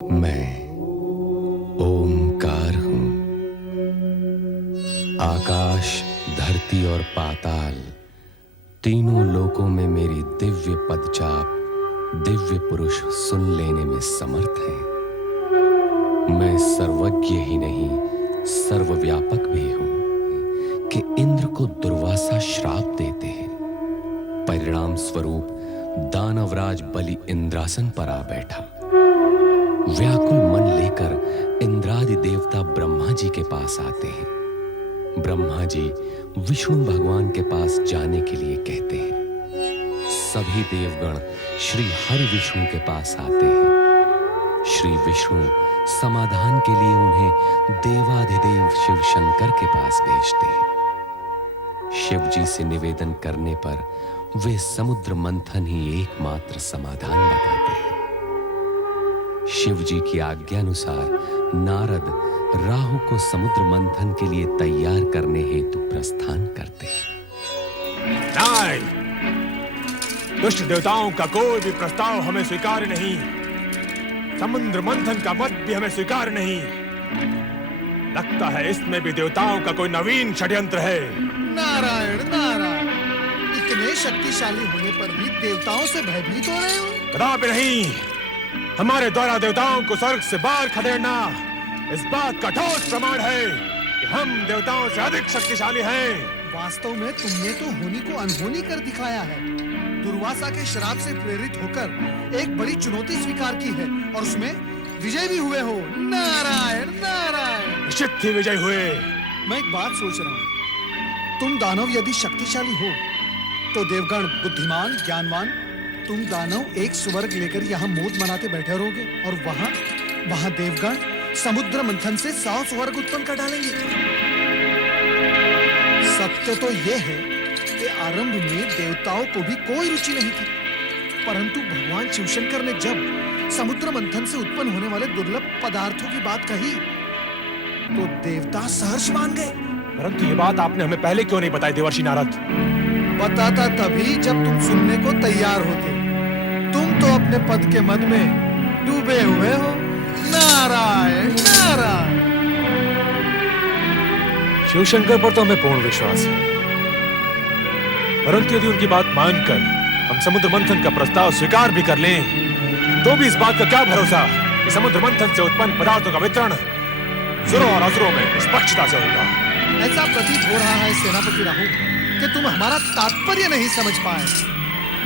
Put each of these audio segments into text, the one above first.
मैं ओमकार हूं। आकाश, धरती और पाताल तीनों लोकों में मेरी दिव्य पदचाप दिव्य पुरुष सुन लेने में समर्थ हैं। मैं सर्वज्ञ ही नहीं सर्वव्यापक भी हूं कि इंद्र को दुर्वासा श्राप देते हैं। परिणाम स्वरूप दानवराज बलि इंद्रासन पर आ बैठा। व्याकुल मन लेकर इंद्रादि देवता ब्रह्मा जी के पास आते हैं। ब्रह्मा जी विष्णु भगवान के पास जाने के लिए कहते हैं। सभी देवगण श्री हरि विष्णु के पास आते हैं। श्री विष्णु समाधान के लिए उन्हें देवाधिदेव शिव शंकर के पास भेजते हैं। शिव जी से निवेदन करने पर वे समुद्र मंथन ही एकमात्र समाधान बताते हैं। शिव जी की आज्ञानुसार नारद राहु को समुद्र मंथन के लिए तैयार करने हेतु प्रस्थान करते हैं। नहीं, दुष्ट देवताओं का कोई भी प्रस्ताव हमें स्वीकार नहीं। समुद्र मंथन का मत भी हमें स्वीकार नहीं। लगता है इसमें भी देवताओं का कोई नवीन षड्यंत्र है। नारायण नारायण, इतने शक्तिशाली होने पर भी देवताओं से भयभीत हो रहे हो? कदापि नहीं। हमारे द्वारा देवताओं को स्वर्ग से बाहर खदेड़ना इस बात का ठोस प्रमाण है कि हम देवताओं से अधिक शक्तिशाली हैं। वास्तव में तुमने तो होनी को अनहोनी कर दिखाया है। दुर्वासा के श्राप से प्रेरित होकर एक बड़ी चुनौती स्वीकार की है और उसमें विजय भी हुए हो। नारायण नारायण, निश्चित ही विजय हुए। मैं एक बात सोच रहा हूँ, तुम दानव यदि शक्तिशाली हो तो देवगण बुद्धिमान ज्ञानवान, तुम दानव एक स्वर्ग लेकर यहाँ मोद मनाते बैठे रहोगे और वहाँ देवगण समुद्र मंथन से 100 स्वर्ग उत्पन्न कर डालेंगे। सत्य तो यह है कि आरंभ में देवताओं को भी कोई रुचि नहीं थी, परंतु भगवान शिवशंकर ने जब समुद्र मंथन से उत्पन्न होने वाले दुर्लभ पदार्थों की बात कही तो देवता सहर्ष मान गए। परंतु ये बात आपने हमें पहले क्यों नहीं बताई देवर्षि नारद? बताता तभी जब तुम सुनने को तैयार होते। तुम तो अपने पद के मद में डूबे हुए हो। नारायण नारायण। शिवशंकर पर तो हमें पूर्ण विश्वास है, परंतु यदि उनकी बात मानकर हम समुद्र मंथन का प्रस्ताव स्वीकार भी कर लें तो भी इस बात का क्या भरोसा कि समुद्र मंथन से उत्पन्न पदार्थों का वितरण सुरों और असुरों में निष्पक्षता से होगा। ऐसा प्रतीत हो रहा है सेनापति राहु कि तुम हमारा तात्पर्य नहीं समझ पाए।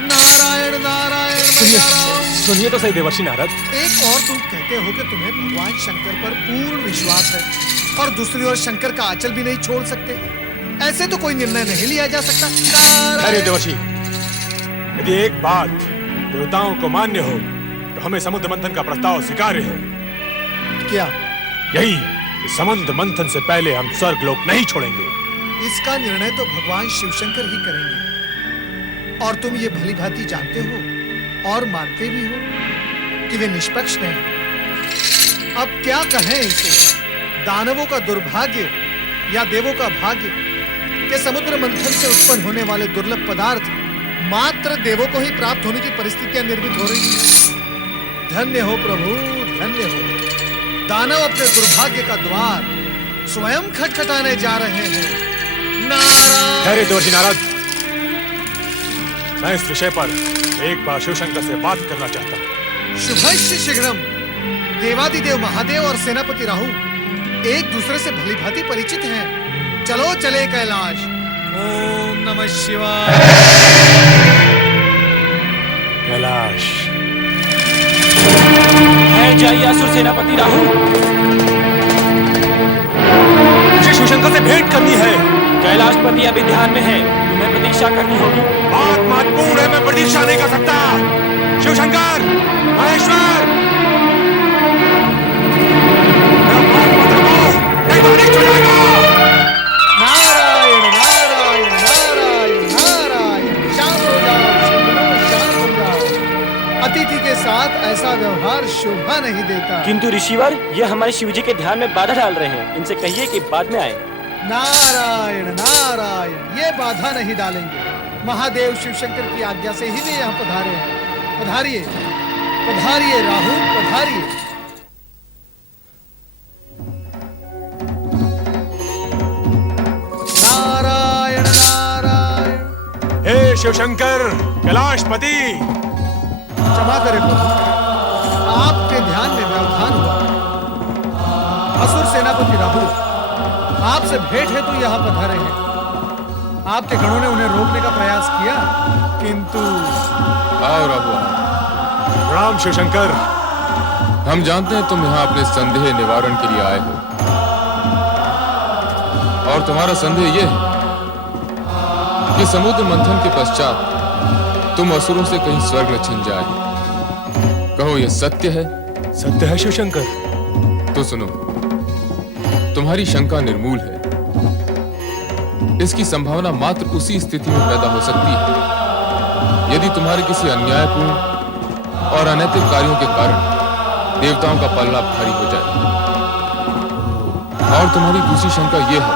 नारायण नारायण। सुनिए तो सही देवर्षि नारद। एक और तुम कहते हो कि तुम्हें भगवान शंकर पर पूर्ण विश्वास है और दूसरी ओर शंकर का आंचल भी नहीं छोड़ सकते। ऐसे तो कोई निर्णय नहीं लिया जा सकता। अरे देवर्षि, यदि एक बात देवताओं को मान्य हो तो हमें समुद्र मंथन का प्रस्ताव स्वीकार्य है। क्या? यही कि समुद्र मंथन से पहले हम स्वर्ग लोक नहीं छोड़ेंगे। इसका निर्णय तो भगवान शिवशंकर ही करेंगे और तुम ये भली भांति जानते हो और मानते भी हो कि वे निष्पक्ष हैं। अब क्या कहें इसे, दानवों का दुर्भाग्य या देवों का भाग्य कि समुद्र मंथन से उत्पन्न होने वाले दुर्लभ पदार्थ मात्र देवों को ही प्राप्त होने की परिस्थितियां निर्मित हो रही हैं। धन्य हो प्रभु, धन्य हो। दानव अपने दुर्भाग्य का द्वार स्वयं खटखटाने जा रहे हैं। नारायण। देवर्षि नारद, मैं इस विषय पर एक बार शिवशंकर से बात करना चाहता हूँ। शुभस्य शीघ्रम। देवादिदेव महादेव और सेनापति राहु एक दूसरे से भली भांति परिचित हैं। चलो चले कैलाश। ओम नमः शिवाय। कैलाश। है जाइए असुर सेनापति राहु। मुझे शिवशंकर से भेंट करनी है। कैलाशपति अभी ध्यान में है, तुम्हें प्रतीक्षा करनी होगी। बात महत्वपूर्ण है, मैं प्रतीक्षा नहीं कर सकता। शिवशंकर, महेश्वर, नारायण नारायण नारायण नारायण। शांत हो जाओ, शांत हो जाओ। अतिथि के साथ ऐसा व्यवहार शोभा नहीं देता। किंतु ऋषिवर, यह हमारे शिवजी के ध्यान में बाधा डाल रहे हैं। इनसे कहिए कि बाद में आए। नारायण नारायण, ये बाधा नहीं डालेंगे। महादेव शिवशंकर की आज्ञा से ही वे यहाँ पधारे हैं। पधारिए पधारिए राहु, पधारिए। शिवशंकर कैलाशपति। क्षमा करें प्रभु, आपके ध्यान में व्यवधान हुआ। असुर सेनापति राहुल आपसे भेंट है तो यहाँ पधारे हैं। आपके गणों ने उन्हें रोकने का प्रयास किया, किंतु आओ राहुल। प्रणाम शिवशंकर। हम जानते हैं तुम यहाँ अपने संदेह निवारण के लिए आए हो, और तुम्हारा संदेह यह है कि समुद्र मंथन के पश्चात तुम असुरों से कहीं स्वर्ग न छिन जाए। कहो यह सत्य है? सत्य है शिवशंकर। तो सुनो, तुम्हारी शंका निर्मूल है। इसकी संभावना मात्र उसी स्थिति में पैदा हो सकती है यदि तुम्हारे किसी अन्यायपूर्ण और अनैतिक कार्यों के कारण देवताओं का पलड़ा भारी हो जाए। और तुम्हारी दूसरी शंका यह है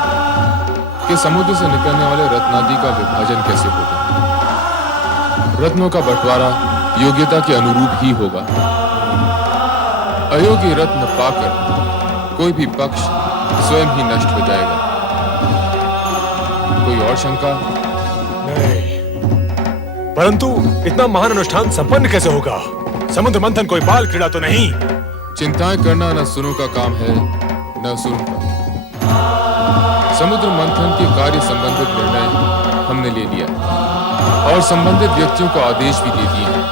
कि समुद्र से निकलने वाले रत्नादि का विभाजन कैसे होगा। रत्नों का बंटवारा योग्यता के अनुरूप ही होगा। अयोग्य रत्न पाकर कोई भी पक्ष स्वयं ही नष्ट हो जाएगा। कोई और शंका? नहीं, परंतु इतना महान अनुष्ठान संपन्न कैसे होगा? समुद्र मंथन कोई बाल क्रीड़ा तो नहीं। चिंताएं करना न सुनो का काम है, न सुनो का। समुद्र मंथन के कार्य संबंधित निर्णय हमने ले लिया और संबंधित व्यक्तियों को आदेश भी दे दिए हैं।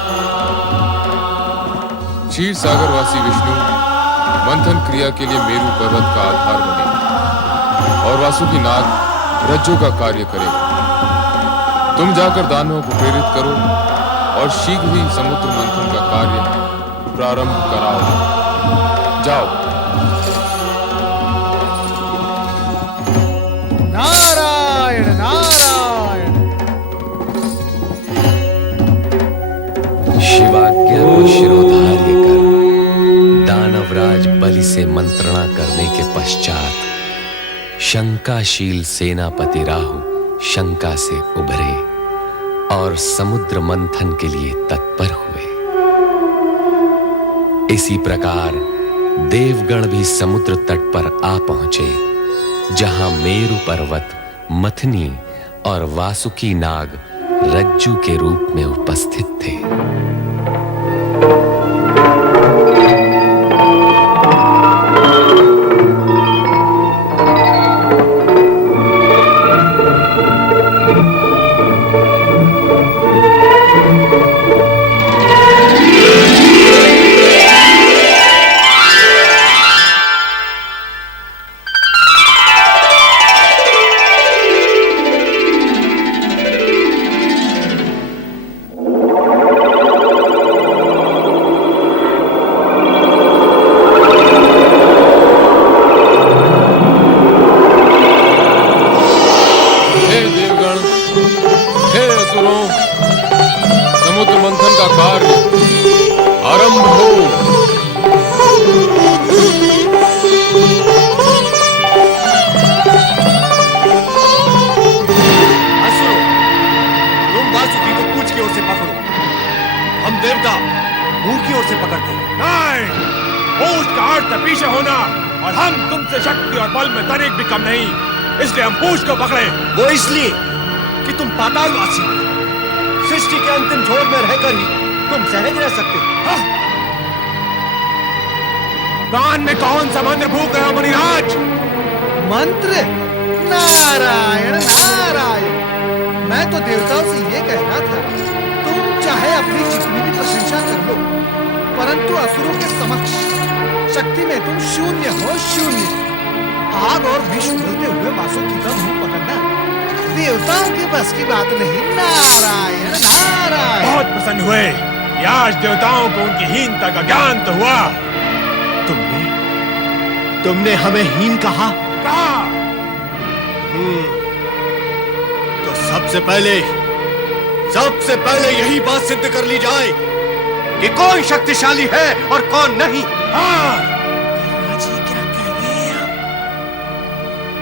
क्षीर सागरवासी विष्णु मंथन क्रिया के लिए मेरु पर्वत का आधार बने और वासुकी नाग रज्जु का कार्य करेगा। तुम जाकर दानवों को प्रेरित करो और शीघ्र ही समुद्र मंथन का कार्य प्रारंभ कराओ। जाओ। नारायण नारायण। शिवाज्ञा को शिरोधार्य कर दानवराज बलि से मंत्रणा करने के पश्चात शंकाशील सेनापति राहु शंका से उभरे और समुद्र मंथन के लिए तत्पर हुए। इसी प्रकार देवगण भी समुद्र तट पर आ पहुंचे, जहां मेरु पर्वत मथनी और वासुकी नाग रज्जु के रूप में उपस्थित थे। समुद्र मंथन का कार्य आरंभ हो। असुरो, तुम वासुकी को पूंछ की ओर से पकड़ो, हम देवता मुंह की ओर से पकड़ते हैं। नहीं, पूंछ का अर्थ है पीछे होना, और हम तुमसे शक्ति और बल में तनिक भी कम नहीं, इसलिए हम पूंछ को पकड़े। वो इसलिए कि तुम पातालवासी हो। सृष्टि के अंतिम छोर में रहकर ही तुम सहज रह सकते हो। कान में कौन सा मंत्र फूंक रहे हो मुनिराज? मंत्र? नारायण नारायण। मैं तो देवताओं से ये कहना था, तुम चाहे अपनी जितनी भी प्रशंसा कर लो, परंतु असुरों के समक्ष शक्ति में तुम शून्य हो, शून्य। आग और विष उगलते हुए वासुकी का मुंह पकड़ना देवताओं के बस की बात नहीं। नारायण नारायण। बहुत प्रसन्न हुए कि आज देवताओं को उनकी हीनता का ज्ञान तो हुआ। तुमने हमें हीन कहा? तो सबसे पहले यही बात सिद्ध कर ली जाए कि कौन शक्तिशाली है और कौन नहीं।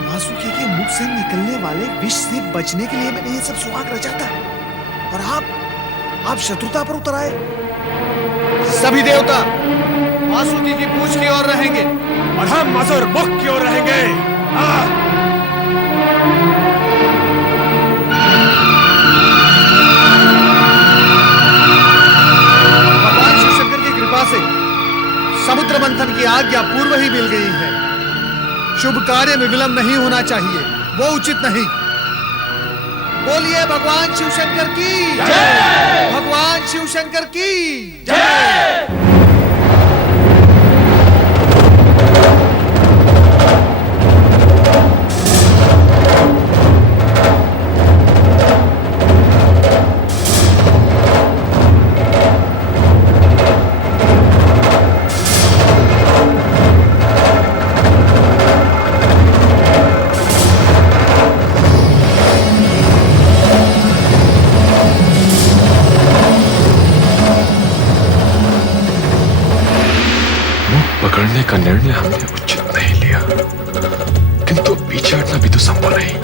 वासुकी के मुख से निकलने वाले विष से बचने के लिए मैंने ये सब सुहाग रचा था, और आप शत्रुता पर उतर आए। सभी देवता वासुकी की पूंछ की ओर रहेंगे और हम असुर मुख की ओर रहेंगे। मंत्र मंथन की आज्ञा पूर्व ही मिल गई है। शुभ कार्य में विलंब नहीं होना चाहिए, वो उचित नहीं। बोलिए भगवान शिव शंकर की जय। भगवान शिव शंकर की जय। पकड़ने का निर्णय हमने उचित नहीं लिया, किंतु पीछे हटना भी तो संभव नहीं।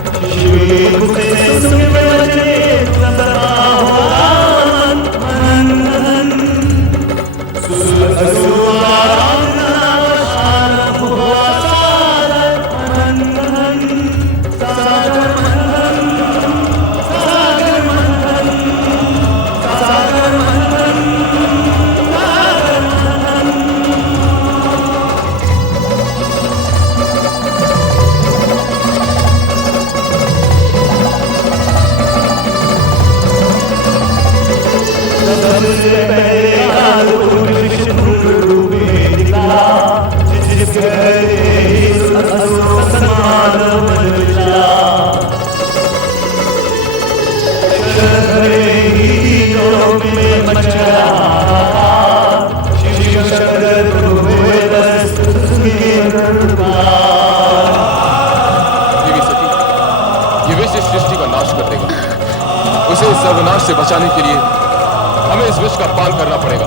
उसे इस सर्वनाश से बचाने के लिए हमें इस विष का पान करना पड़ेगा।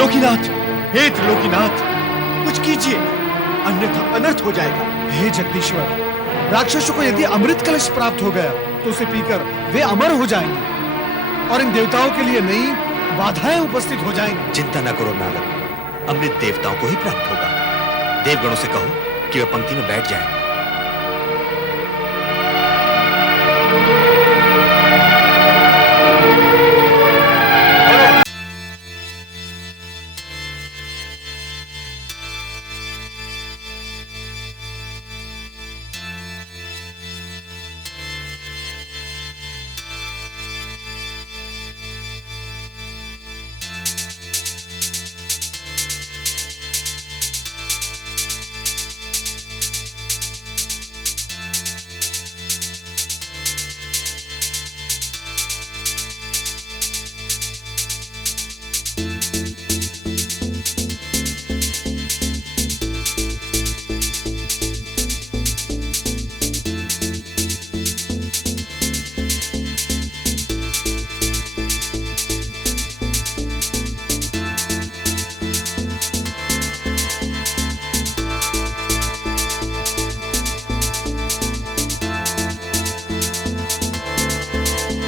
त्रिलोकीनाथ, हे त्रिलोकीनाथ, कुछ कीजिए, अन्यथा अनर्थ हो जाएगा। हे जगदीश्वर, राक्षसों को यदि अमृत कलश प्राप्त हो गया तो उसे पीकर वे अमर हो जाएंगे और इन देवताओं के लिए नई बाधाएं उपस्थित हो जाएंगी। चिंता न करो नारद, अमृत देवताओं को ही प्राप्त होगा। देवगणों से कहो कि वे पंक्ति में बैठ जाएं।